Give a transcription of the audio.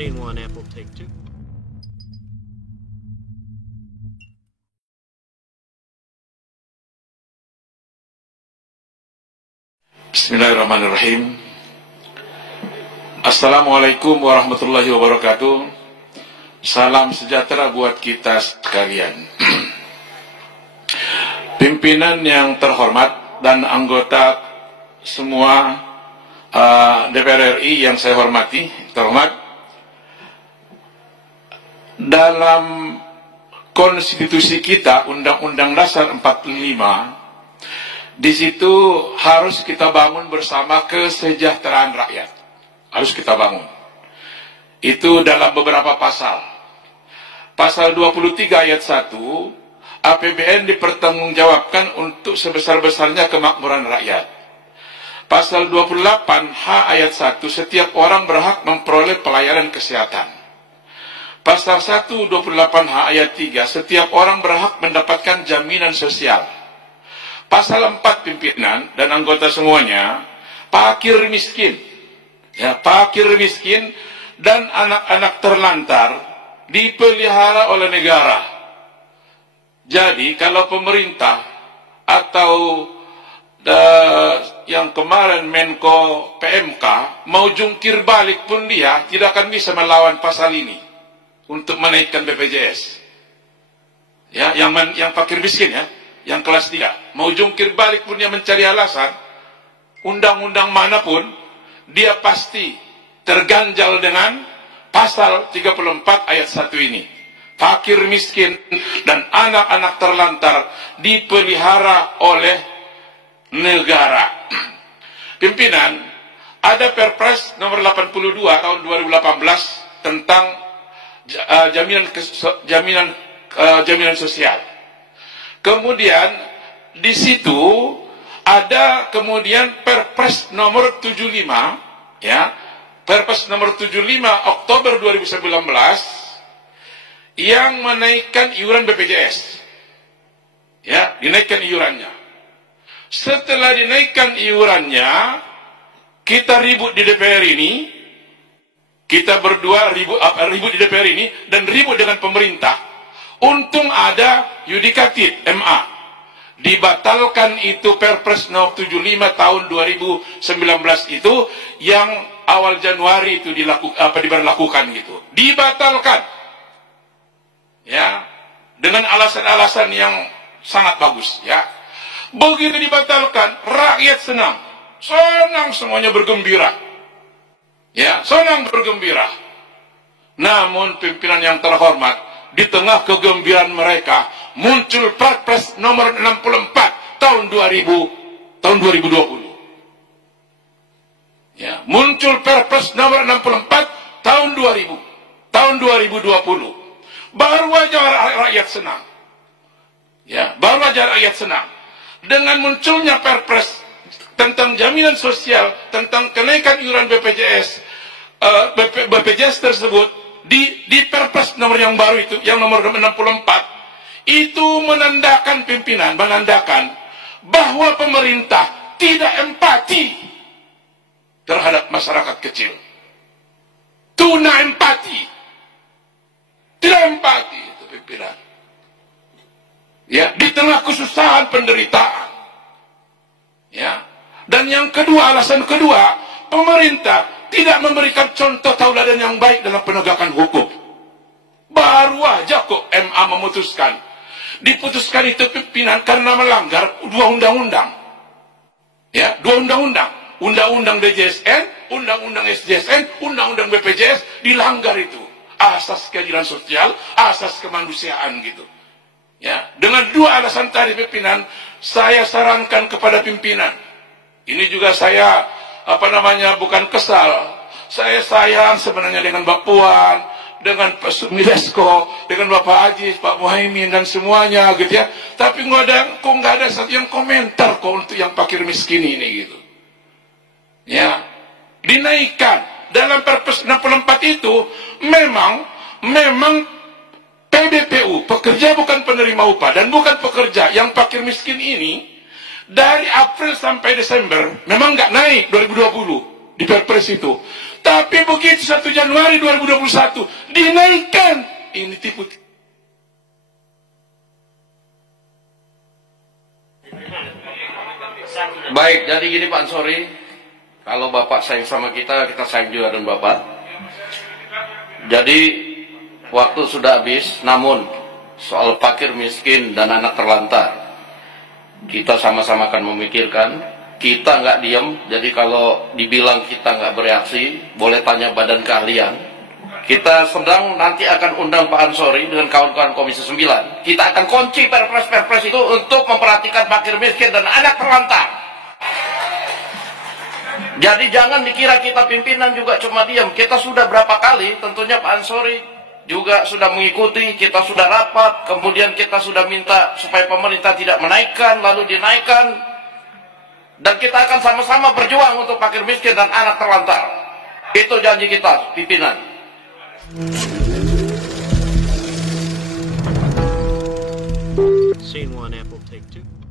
Scene one, Apple, take two. Bismillahirrahmanirrahim. Assalamualaikum warahmatullahi wabarakatuh. Salam sejahtera buat kita sekalian. Pimpinan yang terhormat dan anggota semua DPR RI yang saya hormati, terhormat, dalam konstitusi kita, Undang-Undang Dasar 45, di situ harus kita bangun bersama kesejahteraan rakyat. Harus kita bangun. Itu dalam beberapa pasal. Pasal 23 ayat 1, APBN dipertanggungjawabkan untuk sebesar-besarnya kemakmuran rakyat. Pasal 28H ayat 1, setiap orang berhak memperoleh pelayanan kesehatan. Pasal 128H ayat 3, setiap orang berhak mendapatkan jaminan sosial. Pasal 4 pimpinan dan anggota semuanya, fakir miskin, fakir miskin dan anak-anak terlantar dipelihara oleh negara. Jadi kalau pemerintah atau yang kemarin Menko PMK mau jungkir balik pun dia tidak akan bisa melawan pasal ini untuk menaikkan BPJS. Ya, yang fakir miskin yang kelas 3 mau jungkir balik pun dia mencari alasan, undang-undang manapun dia pasti terganjal dengan pasal 34 ayat 1 ini. Fakir miskin dan anak-anak terlantar dipelihara oleh negara. Pimpinan, ada Perpres nomor 82 tahun 2018 tentang jaminan sosial. Kemudian di situ ada kemudian Perpres nomor 75, Perpres nomor 75 Oktober 2019 yang menaikkan iuran BPJS. Dinaikkan iurannya. Setelah dinaikkan iurannya, kita ribut di DPR ini. Kita berdua ribut di DPR ini dan ribut dengan pemerintah. Untung ada yudikatif MA. Dibatalkan itu Perpres nomor 75 tahun 2019 itu yang awal Januari itu diberlakukan gitu. Dibatalkan. Dengan alasan-alasan yang sangat bagus, Begitu dibatalkan, rakyat senang. Senang semuanya bergembira. Senang bergembira. Namun pimpinan yang terhormat, di tengah kegembiraan mereka muncul Perpres nomor 64 tahun 2020. Muncul Perpres nomor 64 tahun 2020. Baru aja rakyat senang. Baru aja rakyat senang. Dengan munculnya Perpres tentang jaminan sosial, tentang kenaikan iuran BPJS, BPJS tersebut di Perpres nomor yang baru itu, yang nomor 64, itu menandakan pimpinan, menandakan bahwa pemerintah tidak empati terhadap masyarakat kecil. Tuna empati. Tidak empati itu pimpinan. Di tengah kesusahan, penderitaan. Dan yang kedua, alasan kedua, pemerintah tidak memberikan contoh tauladan yang baik dalam penegakan hukum. Baru aja kok MA memutuskan. Diputuskan itu pimpinan karena melanggar dua undang-undang. Dua undang-undang. Undang-undang DJSN, undang-undang SJSN, undang-undang BPJS dilanggar itu. Asas keadilan sosial, asas kemanusiaan gitu. Dengan dua alasan tadi pimpinan, saya sarankan kepada pimpinan. Ini juga saya bukan kesal. Saya sayang sebenarnya dengan Mbak Puan, dengan Pak Sumilesko, dengan Bapak Aziz, Pak Muhaimin dan semuanya gitu Tapi nggak ada satu yang komentar kok untuk yang fakir miskin ini gitu. Dinaikkan dalam Perpres 64 itu memang PBPU, pekerja bukan penerima upah dan bukan pekerja yang fakir miskin ini dari April sampai Desember memang nggak naik 2020. di Perpres itu. Tapi begitu 1 Januari 2021 dinaikkan, ini tipu. Baik, jadi gini Pak Ansori, kalau Bapak sayang sama kita, kita sayang juga dengan Bapak. Jadi waktu sudah habis, namun soal fakir miskin dan anak terlantar, kita sama-sama akan memikirkan. Kita nggak diam, jadi kalau dibilang kita nggak bereaksi, boleh tanya badan keahlian. Kita sedang nanti akan undang Pak Ansori dengan kawan-kawan Komisi 9. Kita akan kunci perpres-perpres itu untuk memperhatikan fakir miskin dan anak terlantar. Jadi jangan dikira kita pimpinan juga cuma diam. Kita sudah berapa kali, tentunya Pak Ansori juga sudah mengikuti, kita sudah rapat, kemudian kita sudah minta supaya pemerintah tidak menaikkan, lalu dinaikkan. Dan kita akan sama-sama berjuang untuk fakir miskin dan anak terlantar. Itu janji kita, pimpinan. Scene 1, Apple, take 2.